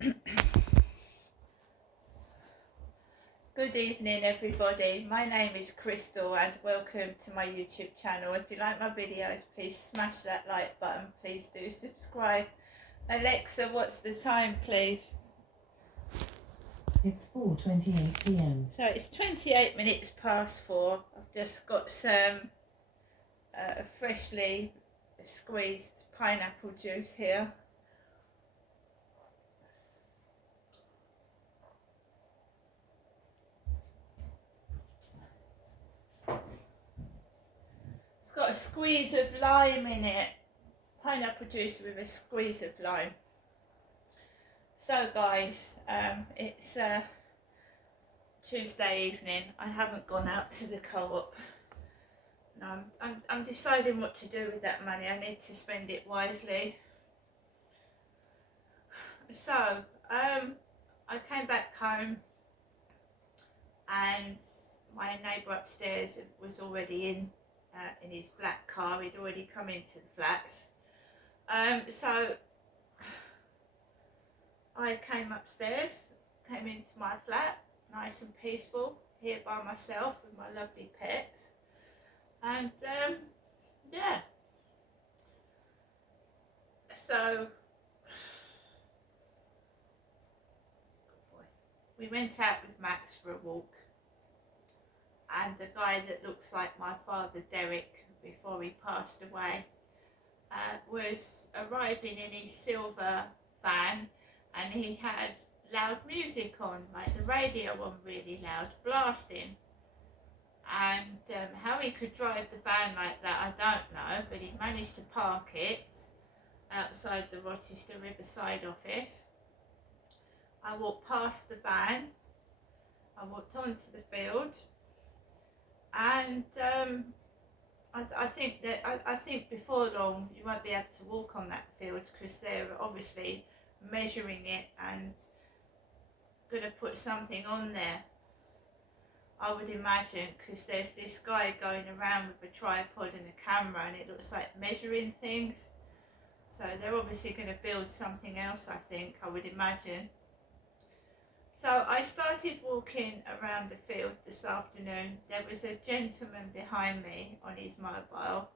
Good evening everybody, my name is Crystal and welcome to my YouTube channel. If you like my videos, please smash that like button, please do subscribe. Alexa, what's the time please? It's 4:28 p.m. So it's 28 minutes past 4. I've just got some freshly squeezed pineapple juice here. It's got a squeeze of lime in it. Pineapple juice with a squeeze of lime. So guys, it's Tuesday evening. I haven't gone out to the co-op. No, I'm deciding what to do with that money. I need to spend it wisely. So I came back home and my neighbour upstairs was already in his black car. He'd already come into the flats. So I came upstairs, came into my flat, nice and peaceful, here by myself with my lovely pets. And yeah, so we went out with Max for a walk, and the guy that looks like my father Derek before he passed away was arriving in his silver van, and he had loud music on, like the radio on really loud, blasting. And how he could drive the van like that, I don't know, but he managed to park it outside the Rochester Riverside office. I walked past the van, I walked onto the field, and I think before long you won't be able to walk on that field because they're obviously measuring it and going to put something on there, I would imagine, because there's this guy going around with a tripod and a camera and it looks like measuring things. So they're obviously going to build something else, I think, I would imagine. So I started walking around the field this afternoon. There was a gentleman behind me on his mobile.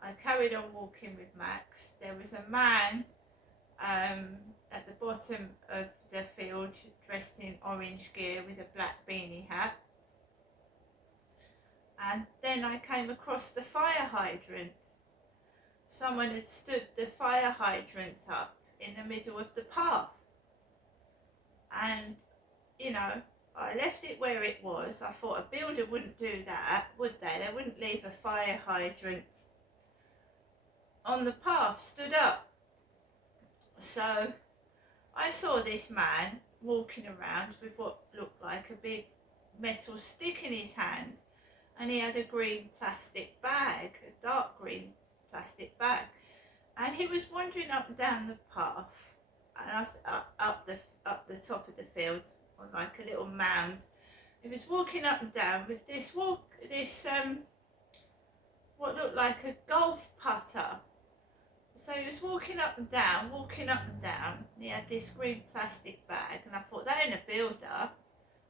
I carried on walking with Max. There was a man at the bottom of the field dressed in orange gear with a black beanie hat. And then I came across the fire hydrant. Someone had stood the fire hydrant up in the middle of the path. And, you know, I left it where it was. I thought a builder wouldn't do that, would they? They wouldn't leave a fire hydrant on the path, stood up. So I saw this man walking around with what looked like a big metal stick in his hand, and he had a green plastic bag, a dark green plastic bag, and he was wandering up and down the path and up the top of the field on like a little mound. He was walking up and down with this what looked like a golf putter. So he was walking up and down, and he had this green plastic bag, and I thought, that ain't a builder,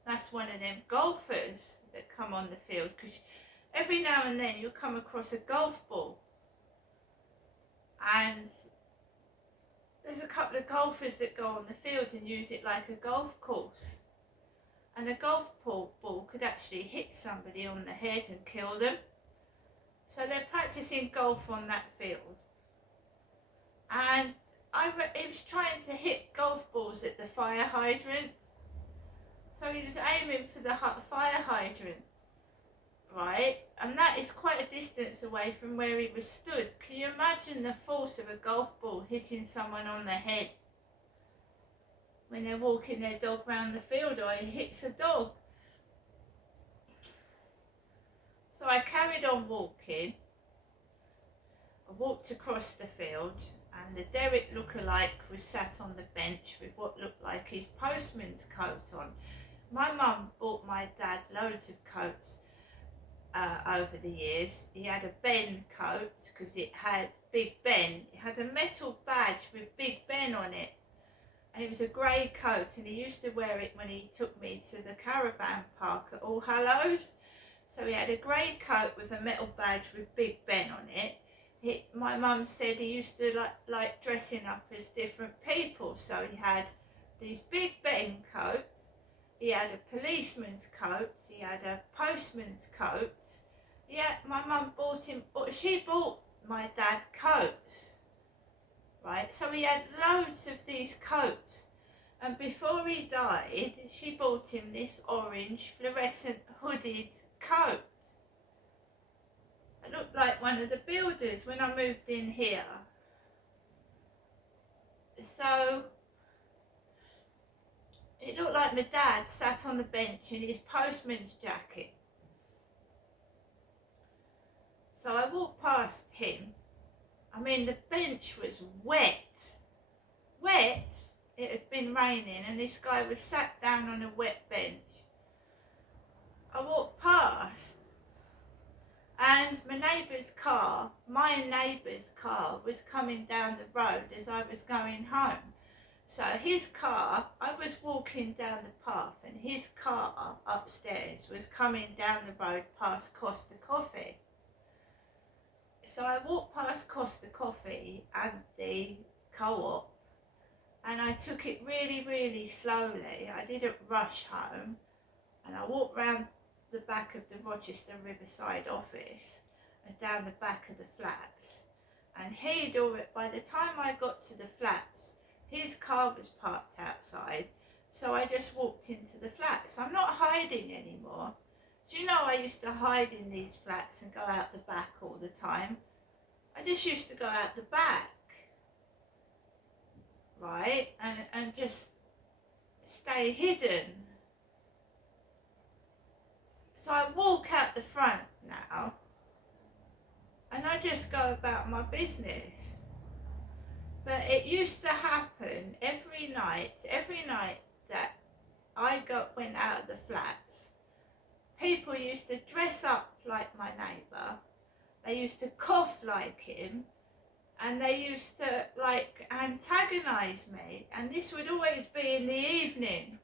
that's one of them golfers that come on the field, because every now and then you'll come across a golf ball, and there's a couple of golfers that go on the field and use it like a golf course, and a golf ball could actually hit somebody on the head and kill them. So they're practicing golf on that field. And he was trying to hit golf balls at the fire hydrant. So he was aiming for the fire hydrant, right? And that is quite a distance away from where he was stood. Can you imagine the force of a golf ball hitting someone on the head when they're walking their dog round the field, or he hits a dog? So I carried on walking. I walked across the field, and the Derek lookalike was sat on the bench with what looked like his postman's coat on. My mum bought my dad loads of coats over the years. He had a Ben coat because it had Big Ben. It had a metal badge with Big Ben on it. and it was a grey coat, and he used to wear it when he took me to the caravan park at All Hallows. So he had a grey coat with a metal badge with Big Ben on it. My mum said he used to like dressing up as different people. So he had these Big Ben coats, he had a policeman's coat, he had a postman's coat. Yeah, my mum she bought my dad coats, right? So he had loads of these coats. And before he died, she bought him this orange fluorescent hooded coat. It looked like one of the builders when I moved in here. So it looked like my dad sat on the bench in his postman's jacket. So I walked past him. I mean, the bench was wet. Wet. It had been raining and this guy was sat down on a wet bench. I walked past and my neighbour's car was coming down the road as I was going home. So his car, I was walking down the path and his car upstairs was coming down the road past Costa Coffee. So I walked past Costa Coffee and the co-op, and I took it really, really slowly. I didn't rush home, and I walked round the back of the Rochester Riverside office and down the back of the flats. And by the time I got to the flats, his car was parked outside, so I just walked into the flats. I'm not hiding anymore. Do you know I used to hide in these flats and go out the back all the time? I just used to go out the back, right, and just stay hidden. So I walk out the front now and I just go about my business. But it used to happen every night that I went out of the flats. People used to dress up like my neighbour, they used to cough like him, and they used to like antagonise me, and this would always be in the evening.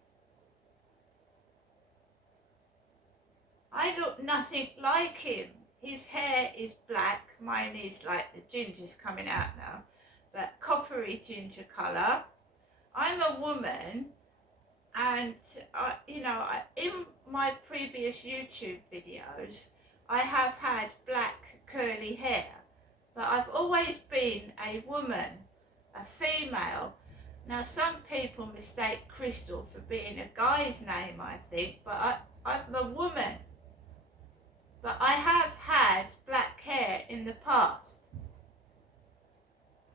I look nothing like him. His hair is black, mine is like the ginger's coming out now, but coppery ginger colour. I'm a woman, and in my previous YouTube videos I have had black curly hair, but I've always been a woman, a female. Now some people mistake Crystal for being a guy's name, I think, but I'm a woman. But I have had black hair in the past.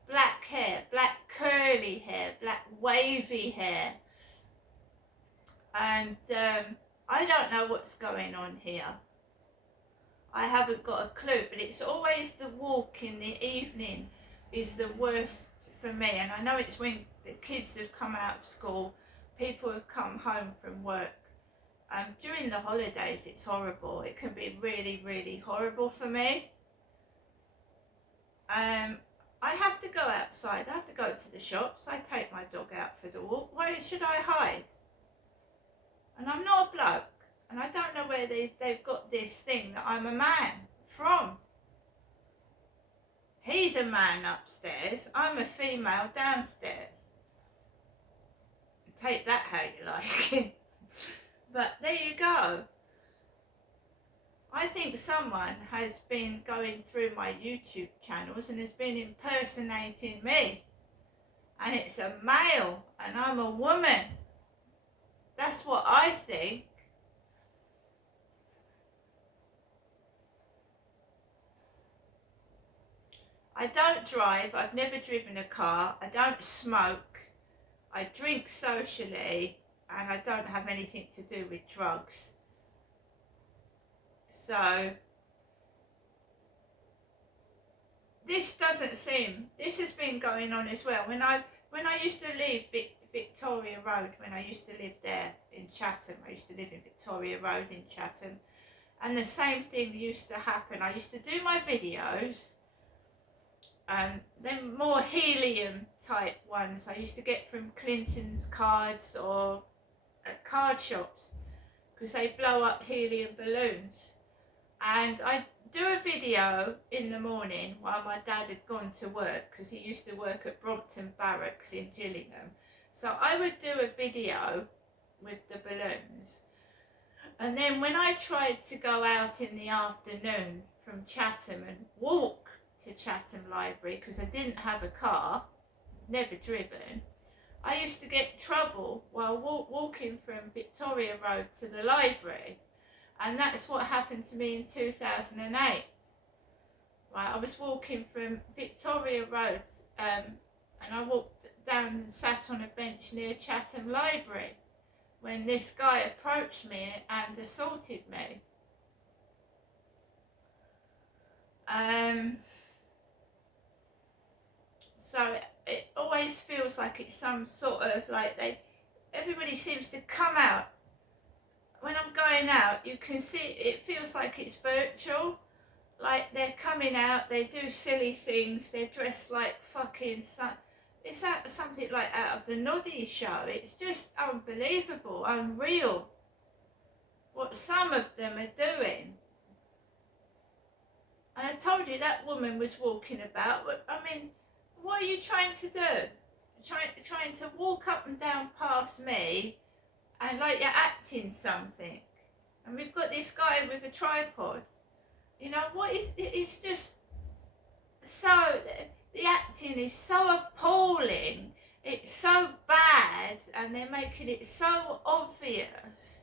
Black hair, black curly hair, black wavy hair. And I don't know what's going on here. I haven't got a clue, but it's always the walk in the evening is the worst for me. And I know it's when the kids have come out of school, people have come home from work. During the holidays it's horrible. It can be really, really horrible for me. I have to go outside, I have to go to the shops, I take my dog out for the walk. Where should I hide? And I'm not a bloke, and I don't know where they've got this thing that I'm a man from. He's a man upstairs, I'm a female downstairs. Take that how you like it. But there you go. I think someone has been going through my YouTube channels and has been impersonating me. And it's a male and I'm a woman. That's what I think. I don't drive, I've never driven a car, I don't smoke, I drink socially, and I don't have anything to do with drugs. So this has been going on as well. When I used to live Victoria Road, when I used to live there in Chatham, I used to live in Victoria Road in Chatham, and the same thing used to happen. I used to do my videos Then more helium type ones I used to get from Clinton's Cards or at card shops, because they blow up helium balloons. And I do a video in the morning while my dad had gone to work, because he used to work at Brompton Barracks in Gillingham. So I would do a video with the balloons. And then when I tried to go out in the afternoon from Chatham and walk to Chatham Library, because I didn't have a car, never driven, I used to get trouble while walking from Victoria Road to the library. And that's what happened to me in 2008. Right, I was walking from Victoria Road and I walked down and sat on a bench near Chatham Library when this guy approached me and assaulted me. So it always feels like it's some sort of like everybody seems to come out. When I'm going out, you can see it feels like it's virtual. Like they're coming out, they do silly things, they're dressed like fucking it's something like out of the Noddy show. It's just unbelievable, unreal what some of them are doing. And I told you that woman was walking about. I mean, what are you trying to do? Trying to walk up and down past me and like you're acting something. And we've got this guy with a tripod. You know, it's just so, the acting is so appalling. It's so bad, and they're making it so obvious.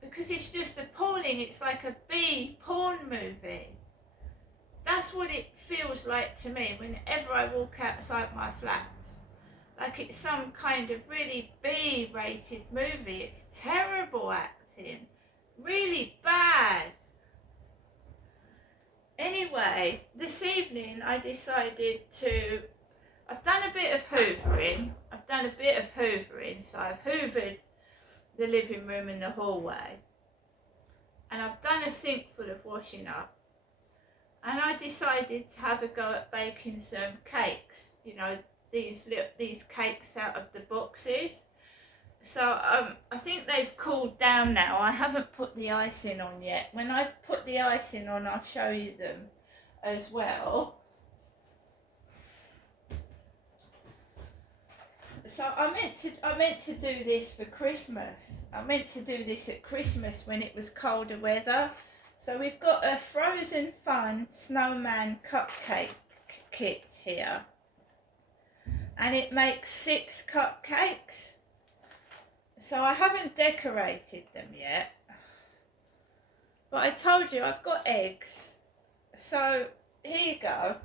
Because it's just appalling. It's like a B porn movie. That's what it feels like to me whenever I walk outside my flats. Like it's some kind of really B-rated movie. It's terrible acting. Really bad. Anyway, this evening I decided I've done a bit of hoovering. So I've hoovered the living room and the hallway. And I've done a sink full of washing up. And I decided to have a go at baking some cakes. You know, these cakes out of the boxes. So I think they've cooled down now. I haven't put the icing on yet. When I put the icing on, I'll show you them as well. So I meant to do this for Christmas. I meant to do this at Christmas when it was colder weather. So we've got a Frozen Fun snowman cupcake kit here. And it makes 6 cupcakes. So I haven't decorated them yet. But I told you I've got eggs. So here you go.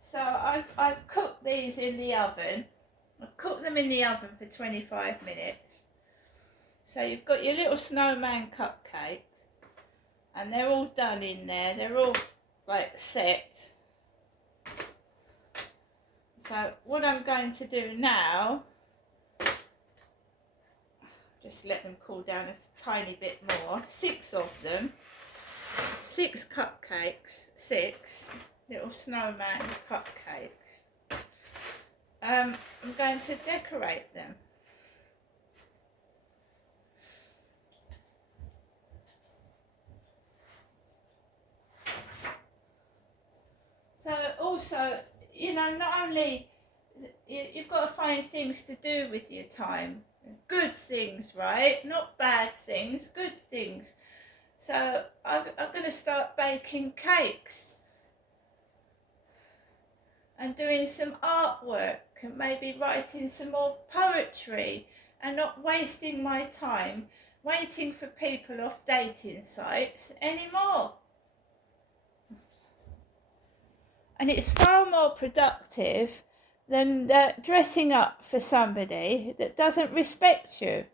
So I've cooked these in the oven. I've cooked them in the oven for 25 minutes. So you've got your little snowman cupcake. And they're all done in there. They're all like set. So what I'm going to do now, just let them cool down a tiny bit more. 6 of them. 6 cupcakes. 6 little snowman cupcakes. I'm going to decorate them. So also, you know, not only, you've got to find things to do with your time. Good things, right? Not bad things, good things. So I'm going to start baking cakes. And doing some artwork and maybe writing some more poetry and not wasting my time waiting for people off dating sites anymore. And it's far more productive than dressing up for somebody that doesn't respect you.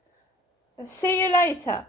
See you later.